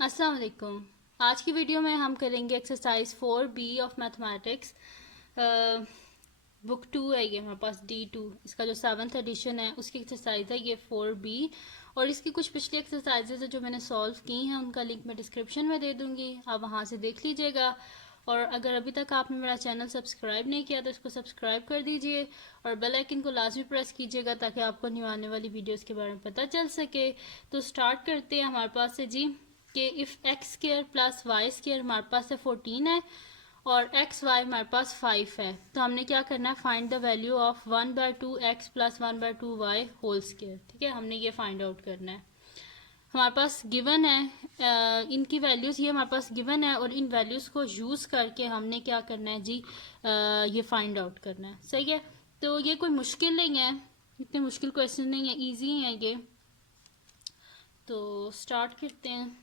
अस्सलाम वालेकुम। आज की वीडियो में हम करेंगे exercise 4B of mathematics. Book 2 है ये हमारे पास D2, इसका जो 7th एडिशन है उसकी एक्सरसाइज है ये 4B। और इसकी कुछ पिछली एक्सरसाइजेज है जो मैंने सॉल्व की हैं, उनका लिंक मैं डिस्क्रिप्शन में दे दूँगी, आप वहाँ से देख लीजिएगा। और अगर अभी तक आपने मेरा चैनल सब्सक्राइब नहीं किया तो इसको सब्सक्राइब कर दीजिए और बेल आइकन को लाजमी प्रेस कीजिएगा ताकि आपको न्यू आने वाली वीडियोस के बारे में पता चल सके। तो स्टार्ट करते हैं हमारे पास से जी कि if x square plus y square हमारे पास से 14 है और एक्स वाई हमारे पास 5 है। तो हमने क्या करना है, find the value of 1/2 x plus 1/2 y whole square. ठीक है, हमने ये फाइंड आउट करना है। हमारे पास गिवन है इनकी वैल्यूज़, ये हमारे पास गिवन है और इन वैल्यूज़ को यूज़ करके हमने क्या करना है जी, ये फाइंड आउट करना है। सही है, तो ये कोई मुश्किल नहीं है, इतने मुश्किल क्वेश्चन नहीं है, ईजी है ये। तो स्टार्ट करते हैं।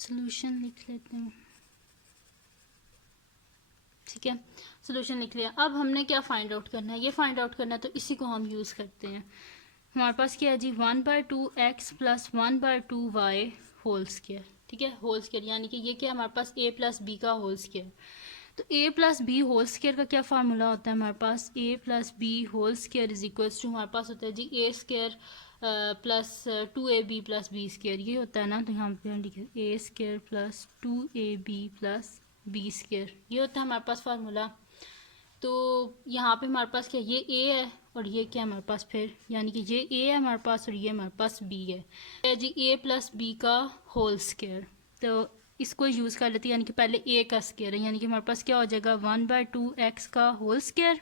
सोल्यूशन लिख लेते हैं। ठीक है, सोल्यूशन लिख लिया। अब हमने क्या फाइंड आउट करना है, ये फाइंड आउट करना है, तो इसी को हम यूज़ करते हैं। हमारे पास क्या है जी, 1/2 x plus 1/2 y whole square. ठीक है, होल स्केयर यानी कि ये क्या है हमारे पास a प्लस बी का होल स्केयर। तो a plus B whole square का क्या फार्मूला होता है हमारे पास, a plus B whole square is equals to हमारे पास होता है जी a square plus 2ab plus B square, ये होता है ना। तो यहाँ पे हम लिखे a square plus 2ab plus B square, ये होता है हमारे पास फार्मूला। तो यहाँ पे हमारे पास क्या, ये a है और ये क्या हमारे पास फिर, यानी कि ये a है हमारे पास और ये हमारे पास b है जी, a प्लस बी का होल स्केयर। तो इसको यूज़ कर लेते हैं, यानी कि पहले a का स्केयर है, यानी कि हमारे पास क्या हो जाएगा 1/2 एक्स का होल स्केयर।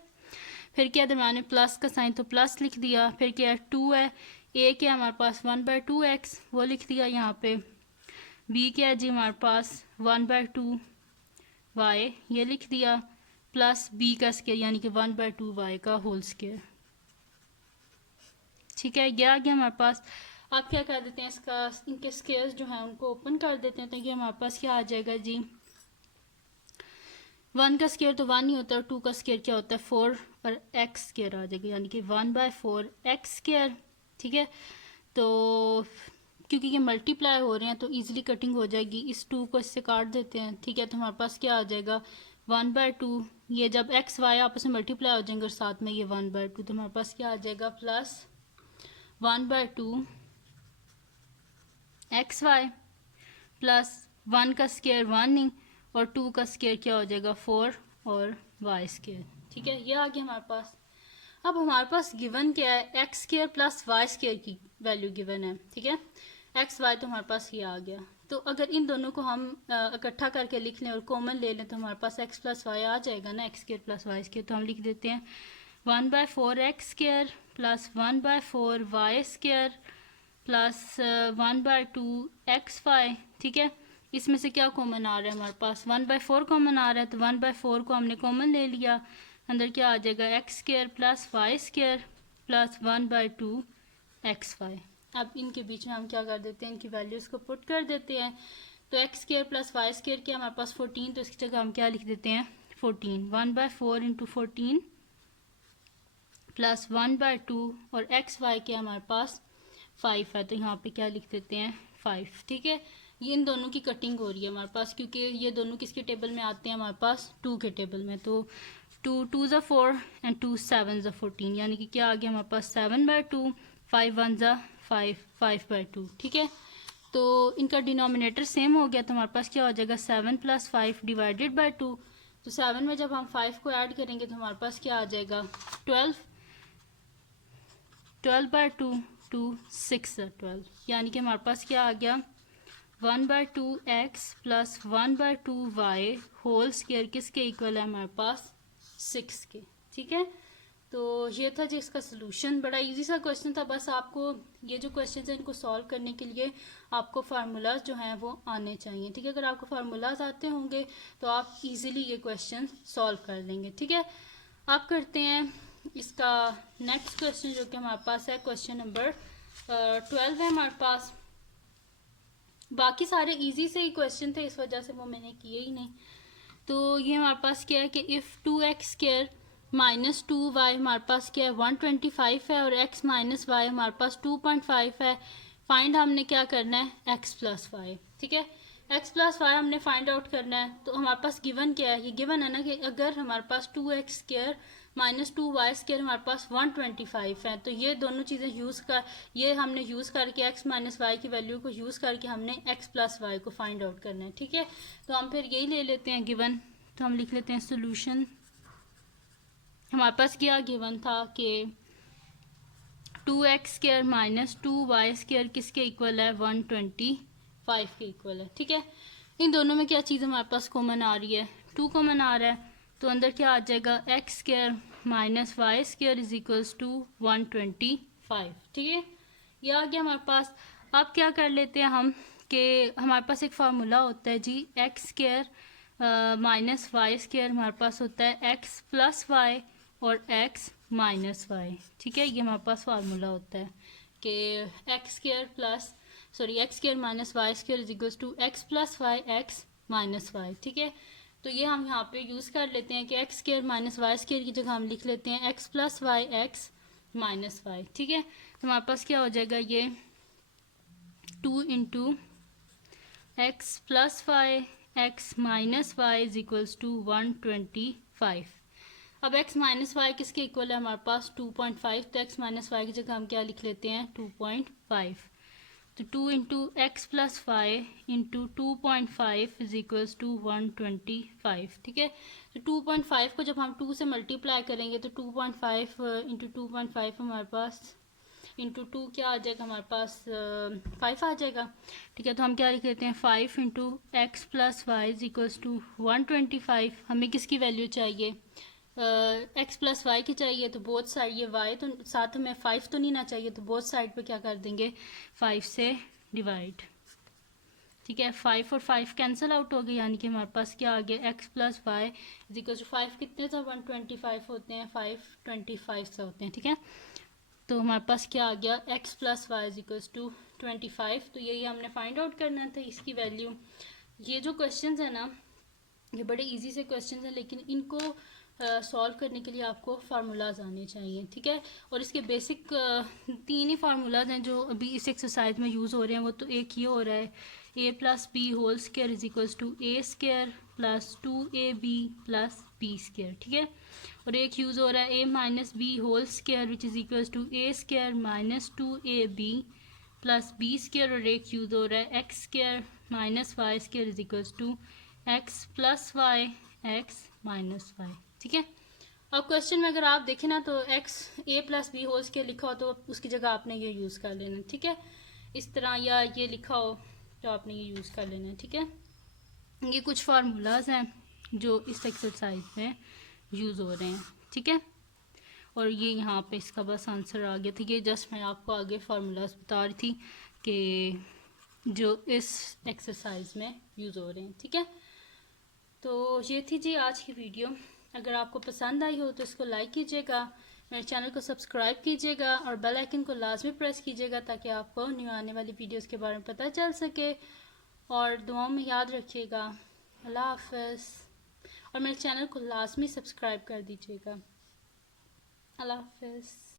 फिर क्या दरम्यान में प्लस का साइन, तो प्लस लिख दिया। फिर क्या है 2 है, a क्या हमारे पास 1/2 एक्स, वो लिख दिया यहाँ पे। b क्या है जी हमारे पास 1/2 वाई, ये लिख दिया। प्लस b का स्केयर यानी कि 1/2 वाई का होल स्केयर। ठीक है, ये आ गया हमारे पास। आप क्या कर देते हैं, इसका इनके स्केयर्स जो हैं उनको ओपन कर देते हैं, तो ये हमारे पास क्या आ जाएगा जी, 1 का स्केयर तो 1 ही होता है और 2 का स्केयर क्या होता है 4, और एक्स स्केयर आ जाएगा यानी कि 1/4 एक्स स्केयर। ठीक है, तो क्योंकि ये मल्टीप्लाई हो रहे हैं तो इजीली कटिंग हो जाएगी, इस 2 को इससे काट देते हैं। ठीक है, तो हमारे पास क्या आ जाएगा 1/2, ये जब एक्स वाई आपस में मल्टीप्लाई हो जाएंगे और साथ में ये 1/2, तो हमारे पास क्या आ जाएगा प्लस 1/2 एक्स वाई प्लस 1 का स्केयर 1 ही और 2 का स्केयर क्या हो जाएगा 4 और वाई स्केयर। ठीक है, ये आ गया हमारे पास। अब हमारे पास गिवन क्या है, x square plus y square की वैल्यू गिवन है। ठीक है, एक्स वाई तो हमारे पास ये आ गया। तो अगर इन दोनों को हम इकट्ठा करके लिख लें और कॉमन ले लें तो हमारे पास एक्स प्लस वाई आ जाएगा ना, x square plus y square. तो हम लिख देते हैं 1/4 x square plus 1/4 y square plus 1/2 x y. ठीक है, इसमें से क्या कॉमन आ रहा है हमारे पास, 1/4 कॉमन आ रहा है, तो 1/4 को हमने कॉमन ले लिया। अंदर क्या आ जाएगा x square plus y square plus 1/2 x y. अब इनके बीच में हम क्या कर देते हैं, इनकी वैल्यूज़ को पुट कर देते हैं। तो x square plus y square क्या हमारे पास 14, तो इसकी जगह हम क्या लिख देते हैं 14, 1/4 इंटू 14 प्लस 1/2 और एक्स वाई के हमारे पास 5 है, तो यहाँ पे क्या लिख देते हैं 5। ठीक है, ये इन दोनों की कटिंग हो रही है हमारे पास, क्योंकि ये दोनों किसके टेबल में आते हैं हमारे पास 2 के टेबल में। तो 2 2 ज़ा 4 एंड 2 7 ज़ा 14, यानी कि क्या आ गया हमारे पास 7/2, 5 1 ज़ा 5, 5/2। ठीक है, तो इनका डिनोमिनेटर सेम हो गया, तो हमारे पास क्या हो जाएगा 7 प्लस 5 डिवाइडेड बाई 2। तो 7 में जब हम 5 को ऐड करेंगे तो हमारे पास क्या आ जाएगा 12, 12/2 टू 6/12, यानी कि हमारे पास क्या आ गया 1/2 x plus 1/2 y whole square किसके इक्वल है हमारे पास 6 के। ठीक है, तो ये था जी इसका सोल्यूशन। बड़ा इजी सा क्वेश्चन था, बस आपको ये जो क्वेश्चन है इनको सॉल्व करने के लिए आपको फार्मूलाज जो हैं वो आने चाहिए। ठीक है, अगर आपको फार्मूलाज आते होंगे तो आप इजीली ये क्वेश्चन सॉल्व कर लेंगे। ठीक है, आप करते हैं इसका नेक्स्ट क्वेश्चन जो कि हमारे पास है क्वेश्चन नंबर 12 है हमारे पास। बाकी सारे इजी से ही क्वेश्चन थे, इस वजह से वो मैंने किए ही नहीं। तो ये हमारे पास क्या है कि if 2x square minus 2y हमारे पास क्या है 125 है और x माइनस वाई हमारे पास 2.5 है। फाइंड हमने क्या करना है x प्लस वाई, ठीक है। x प्लस वाई हमने फाइंड आउट करना है। तो हमारे पास गिवन क्या है, ये गिवन है ना कि अगर हमारे पास 2x square minus 2y square हमारे पास 125 है, तो ये दोनों चीज़ें ये हमने यूज़ करके x माइनस वाई की वैल्यू को यूज़ करके हमने x प्लस वाई को फाइंड आउट करना है, ठीक है। तो हम फिर यही ले लेते हैं गिवन। तो हम लिख लेते हैं सोल्यूशन। हमारे पास क्या गिवन था कि 2x square minus 2y square किसके इक्वल है 125 के इक्वल है, ठीक है। इन दोनों में क्या चीज़ हमारे पास कॉमन आ रही है, 2 कॉमन आ रहा है। तो अंदर क्या आ जाएगा x square minus y square is equals to 125, ठीक है। ये आ गया हमारे पास। अब क्या कर लेते हैं हम कि हमारे पास एक फार्मूला होता है जी, x square minus y square हमारे पास होता है x प्लस वाई और x माइनस वाई, ठीक है। ये हमारे पास फार्मूला होता है कि x square minus y square is equals to x plus y x minus y, ठीक है। तो ये हम यहाँ पे यूज़ कर लेते हैं कि x square minus y square की जगह हम लिख लेते हैं x plus y x minus y, ठीक है। तो हमारे पास क्या हो जाएगा, ये 2 into x plus y x minus y is equals to 125। अब x माइनस वाई किसके इक्वल है हमारे पास 2.5, तो x माइनस वाई की जगह हम क्या लिख लेते हैं 2.5। तो 2 into x plus y into 2.5 is equals to 125, ठीक है। तो 2.5 को जब हम 2 से मल्टीप्लाई करेंगे तो 2.5 इंटू 2.5 हमारे पास इंटू 2 क्या आ जाएगा हमारे पास 5 आ जाएगा, ठीक है। तो हम क्या लिख लेते हैं 5 into x plus y is equals to 125। हमें किसकी वैल्यू चाहिए, एक्स प्लस वाई की चाहिए। तो बोथ साइड ये वाई तो साथ में 5 तो नहीं ना चाहिए, तो बोथ साइड पे क्या कर देंगे 5 से डिवाइड, ठीक है। 5 और 5 कैंसिल आउट हो गए, यानी कि हमारे पास क्या आ गया x plus y is equal to 5 कितने से 125 होते हैं 525 से होते हैं, ठीक है। तो हमारे पास क्या आ गया x plus y is equals to 25। तो यही हमने फाइंड आउट करना था इसकी वैल्यू। ये जो क्वेश्चंस है ना ये बड़े इजी से क्वेश्चंस हैं, लेकिन इनको सॉल्व करने के लिए आपको फार्मूलाज आने चाहिए, ठीक है। और इसके बेसिक 3 ही फार्मूलाज हैं जो अभी इस एक्सरसाइज में यूज़ हो रहे हैं। वो तो एक ये हो रहा है a plus B whole square is equals to A square plus 2ab plus B square, ठीक है। और एक यूज़ हो रहा है a minus B whole square which is equals to A square minus 2ab plus B square. और एक use हो रहा है x square minus y square is equals to x plus y x minus y, ठीक है। अब question में अगर आप देखें ना तो एक्स ए प्लस बी होल स्क्वायर लिखा हो तो उसकी जगह आपने ये यूज़ कर लेना, ठीक है। इस तरह या ये लिखा हो तो आपने ये यूज़ कर लेना, ठीक है। ये कुछ फार्मूलाज हैं जो इस एक्सरसाइज में यूज़ हो रहे हैं, ठीक है। और ये यहाँ पे इसका बस आंसर आ गया, ठीक है। जस्ट मैं आपको आगे फार्मूलाज बता रही थी कि जो इस एक्सरसाइज में यूज़ हो रहे हैं, ठीक है। तो ये थी जी आज की वीडियो। अगर आपको पसंद आई हो तो इसको लाइक कीजिएगा, मेरे चैनल को सब्सक्राइब कीजिएगा और बेल आइकन को लाजमी प्रेस कीजिएगा ताकि आपको न्यू आने वाली वीडियोस के बारे में पता चल सके। और दुआओं में याद रखिएगा। अल्लाह हाफ़िज़। और मेरे चैनल को लाजमी सब्सक्राइब कर दीजिएगा। अल्लाह हाफ़िज़।